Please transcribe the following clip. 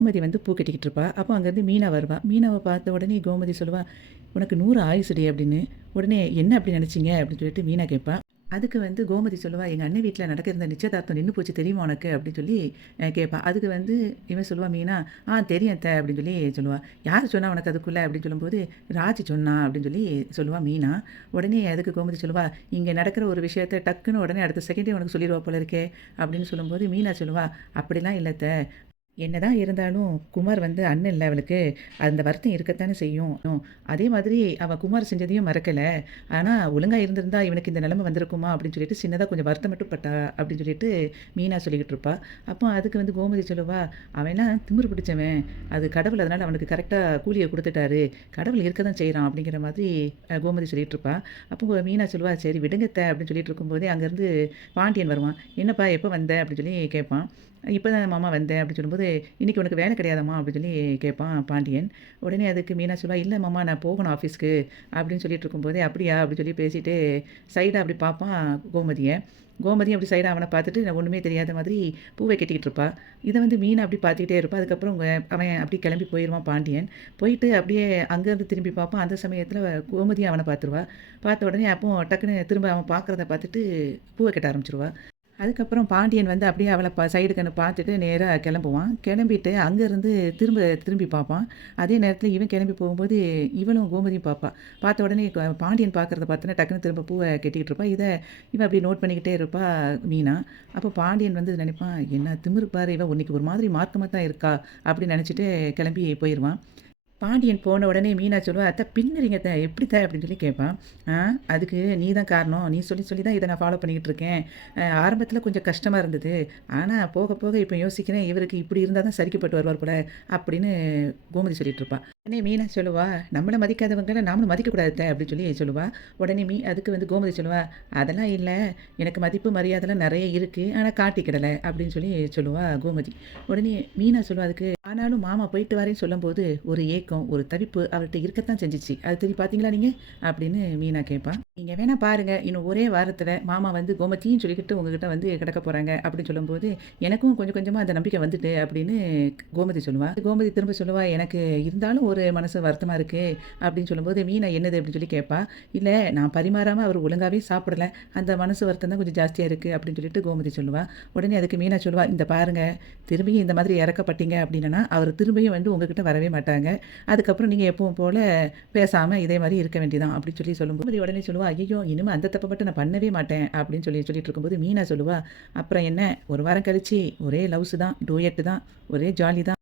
கோமதி வந்து பூ கட்டிக்கிட்டு இருப்பா. அப்போ அங்கேருந்து மீனா வருவா. மீனாவ பார்த்த உடனே கோமதி சொல்லுவா, "உனக்கு 100 ஆயுசுடி" அப்படின்னு. உடனே "என்ன அப்படி நினைச்சீங்க?" அப்படின்னு சொல்லிட்டு மீனா கேட்பா. அதுக்கு வந்து கோமதி சொல்லுவா, "எங்க அண்ணன் வீட்ல நடக்கிற இந்த நிச்சயதார்த்தம் நின்னு போச்சு தெரியுமா உனக்கு?" அப்படின்னு சொல்லி கேட்பா. அதுக்கு வந்து இவன் சொல்லுவா மீனா, தெரியும் அத்த" அப்படின்னு சொல்லி சொல்லுவா. "யார் சொன்னா உனக்கு அதுக்குள்ள?" அப்படின்னு சொல்லும்போது, "ராஜி சொன்னா" அப்படின்னு சொல்லி சொல்லுவா மீனா. உடனே அதுக்கு கோமதி சொல்லுவா, "இங்க நடக்கிற ஒரு விஷயத்த டக்குன்னு உடனே அடுத்த செகண்டே உனக்கு சொல்லிருவா போல இருக்கே" அப்படின்னு சொல்லும்போது மீனா சொல்லுவா, "அப்படிலாம் இல்ல அத்த. என்னதான் இருந்தாலும் குமார் வந்து அண்ணன் இல்ல அவளுக்கு. அந்த வருத்தம் இருக்கத்தானே செய்யும். அதே மாதிரி அவ குமார் செஞ்சதையும் மறக்கல. ஆனா ஒழுங்கா இருந்திருந்தா இவனுக்கு இந்த நிலைமை வந்திருக்குமா அப்படின்னு சொல்லிட்டு சின்னதா கொஞ்சம் வருத்தம் மட்டும் பட்டா அப்படின்னு சொல்லிட்டு மீனா சொல்லிக்கிட்டு இருப்பா. அப்போ அதுக்கு வந்து கோமதி சொல்லுவா, அவன்லாம் திமிரு பிடிச்சவன். அது கடவுள் அதனால அவனுக்கு கரெக்ட்டா கூலிய குடுத்துட்டாரு. கடவுள் இருக்க தான் செய்றான் அப்படிங்கிற மாதிரி கோமதி சொல்லிட்டு இருப்பா. அப்போ மீனா சொல்லுவா, "சரி விடுங்க அத்த" அப்படின்னு சொல்லிட்டு இருக்கும்போதே அங்கேருந்து பாண்டியன் வருவான். "என்னப்பா எப்போ வந்த?" அப்படின்னு சொல்லி கேட்பான். "இப்போ தான் மாமா வந்தேன்" அப்படின்னு சொல்லும்போது, "இன்னைக்கு உனக்கு வேலை கிடையாதாம்மா?" அப்படின்னு சொல்லி கேட்பான் பாண்டியன். உடனே அதுக்கு மீனா சொல்லுவா, "இல்ல மாமா நான் போகணும் ஆஃபீஸ்க்கு" அப்படின்னு சொல்லிட்டு இருக்கும்போதே, "அப்படியா?" அப்படின்னு சொல்லி பேசிட்டு சைடா அப்படி பார்ப்பான் கோமதிய. கோமதியும் அப்படி சைடா அவன பார்த்துட்டு ஒண்ணுமே தெரியாத மாதிரி பூவை கட்டிக்கிட்டு இருப்பா. இத வந்து மீனா அப்படி பார்த்துக்கிட்டே இருப்பா. அதுக்கப்புறம் அவன் அப்படி கிளம்பி போயிருவான் பாண்டியன். போயிட்டு அப்படியே அங்கேருந்து திரும்பி பார்ப்பான். அந்த சமயத்தில கோமதியும் அவன பார்த்துருவா. பார்த்த உடனே அப்போ டக்குன்னு திரும்ப அவன் பார்க்குறத பார்த்துட்டு பூவ கட்ட ஆரம்பிச்சுருவா. அதுக்கப்புறம் பாண்டியன் வந்து அப்படியே அவள சைடு கண்ணு பார்த்துட்டு நேரா கிளம்புவான். கிளம்பிட்டு அங்கேருந்து திரும்பி பார்ப்பான். அதே நேரத்தில இவன் கிளம்பி போகும்போது, இவளும் கோமதியும் பார்ப்பா. பார்த்த உடனே பாண்டியன் பார்க்குறத பார்த்தோன்னே டக்குனு திரும்ப பூவ கட்டிக்கிட்டு இருப்பா. இவ அப்படி நோட் பண்ணிக்கிட்டே இருப்பா மீனா. அப்போ பாண்டியன் வந்து நினைப்பான், "என்ன திமிரு பாரு! இவ இன்னைக்கு ஒரு மாதிரி மார்க்கமா தான் இருக்கா" அப்படின்னு நினச்சிட்டு கிளம்பி போயிருவான். பாண்டியன் போன உடனே மீனா சொல்லுவா, "அத்த பின்னுறீங்க அத்த, எப்படி அத்த?" அப்படின்னு சொல்லி கேட்பான். "ஆ அதுக்கு நீ தான் காரணம். நீ சொல்லி சொல்லி தான் இத நான் ஃபாலோ பண்ணிக்கிட்டு இருக்கேன். ஆரம்பத்தில கொஞ்சம் கஷ்டமா இருந்தது. ஆனா போக போக இப்ப யோசிக்கிறேன், இவருக்கு இப்படி இருந்தா தான் சரிப்பட்டு வருவார் போல." அப்படின்னு கோமதி சொல்லிட்டு இருப்பா. உடனே மீனா சொல்லுவா, "நம்மள மதிக்காதவங்கள நாமளும் மதிக்கக்கூடாது அத்த" அப்படின்னு சொல்லி சொல்லுவா. உடனே அதுக்கு வந்து கோமதி சொல்லுவா, "அதெல்லாம் இல்ல. எனக்கு மதிப்பு, மரியாதைலாம் நெறைய இருக்கு. ஆனா காட்டிக்கிடல." அப்படின்னு சொல்லி சொல்லுவா கோமதி. உடனே மீனா சொல்லுவா அதுக்கு, "ஆனாலும் மாமா போயிட்டு வரேன்னு சொல்லும்போது, ஒரு ஏக்கம், ஒரு தவிப்பு அவர்ட்ட இருக்கத்தான் செஞ்சுச்சு. அது தெரியும் பார்த்தீங்களா நீங்க?" அப்படின்னு மீனா கேட்பா. "நீங்க வேணா பாருங்க. இன்னும் ஒரே வாரத்தில மாமா வந்து கோமதின்னு சொல்லிக்கிட்டு உங்ககிட்ட வந்து கிடக்க போறாங்க." அப்படின்னு சொல்லும்போது, "எனக்கும் கொஞ்சம் கொஞ்சமா அந்த நம்பிக்கை வந்துட்டு" அப்படின்னு கோமதி சொல்லுவா. கோமதி திரும்ப சொல்லுவா, "எனக்கு இருந்தாலும் ஒரு மனசு வருத்தமா இருக்கு." அப்படின்னு சொல்லும்போது, மீனா என்னது அப்படின்னு சொல்லி கேட்பா. "இல்ல நான் பரிமாறாம அவர் ஒழுங்காவே சாப்பிடல. அந்த மனசு வருத்தம் தான் கொஞ்சம் ஜாஸ்தியா இருக்கு." அப்படின்னு சொல்லிட்டு கோமதி சொல்லுவா. உடனே அதுக்கு மீனா சொல்லுவா, "இந்த பாருங்க, திரும்பியும் இந்த மாதிரி இறக்கப்பட்டீங்க அப்படின்னா, அவர் திரும்பியும் வந்து உங்ககிட்ட வரவே மாட்டாங்க. அதுக்கப்புறம் நீங்க எப்பவும் போல பேசாம இதே மாரி இருக்க வேண்டியதான்." அப்படின்னு சொல்லி சொல்லும்போது உடனே சொல்லுவா, "ஐயய்யோ! இனிமே அந்த தப்ப மட்டும் நான் பண்ணவே மாட்டேன்." அப்படின்னு சொல்லிட்டு இருக்கும்போது மீனா சொல்லுவா, "அப்புறம் என்ன? ஒரு வாரம் கழிச்சு ஒரே லவ்ஸ் தான், டூயட் தான், ஒரே ஜாலி தான்."